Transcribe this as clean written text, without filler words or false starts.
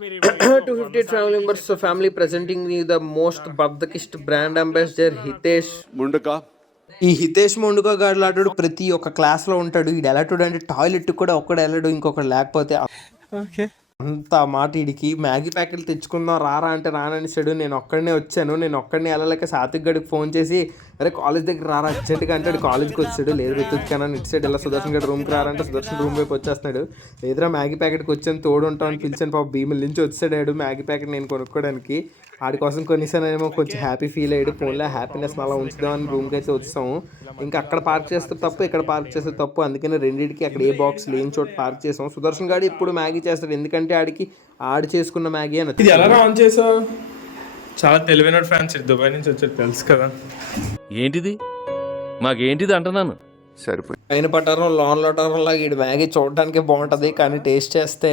258 family members of family presenting me the most బద్దకిస్ట్ brand ambassador Hitesh Mundaka. ఈ హితేష్ ముండుకా గాడు లాంటి ప్రతి ఒక్క క్లాస్ లో ఉంటాడు. ఈడు ఎలాంటి అంటే టాయిలెట్ కూడా ఒక్కడు వెళ్ళడు, ఇంకొకడు లేకపోతే. అంత మాట ఈడికి. మ్యాగీ ప్యాకెట్లు తెచ్చుకుందాం రారా అంటే రాననిసాడు. నేను ఒక్కడనే వచ్చాను. నేను ఒక్కడిని వెళ్ళలేక సాత్విక్ గడికి ఫోన్ చేసి అరే కాలేజ్ దగ్గర రారా అర్జెంట్గా అంటే కాలేజ్కి వచ్చాడు. లేదు వెతుక్కాను ఇటు సైడ్ ఇలా సుదర్శన్ గడి రూమ్కి రారంటే సుదర్శన్ రూమ్ వైపు వచ్చేస్తున్నాడు. లేదురా మ్యాగీ ప్యాకెట్కి వచ్చాను తోడు ఉంటామని పిలిచాను. పాప భీముల నుంచి వచ్చాడు మ్యాగీ ప్యాకెట్ నేను కొనుక్కోవడానికి. ఆడి కోసం కొనిసానేమో కొంచెం హ్యాపీ ఫీల్ అయ్యాడు. ఫోన్లో హ్యాపీనెస్ అలా ఉంచుదామని రూమ్కి అయితే వచ్చాము. ఇంకా అక్కడ పార్క్ చేస్తే తప్పు, ఇక్కడ పార్క్ చేస్తే తప్పు. అందుకని రెండింటికి అక్కడ ఏ బాక్స్ లేని చోట పార్క్ చేసాం. సుదర్శన్ గాడు ఇప్పుడు మ్యాగీ చేస్తాడు, ఎందుకంటే ఆడికి ఆడి చేసుకున్న మ్యాగీ అని. ఇది ఎలా ఆన్ చేసావు? చాలా తెలివైన ఫ్యాన్స్ దుబాయ్ నుంచి వచ్చారు తెలుసు కదా. ఏంటిది మాకేంటిది అంటున్నాను. సరిపోయి పైన పట్టారం లోన్ లటారం లాగా ఈ మ్యాగీ చూడడానికి బాగుంటుంది, కానీ టేస్ట్ చేస్తే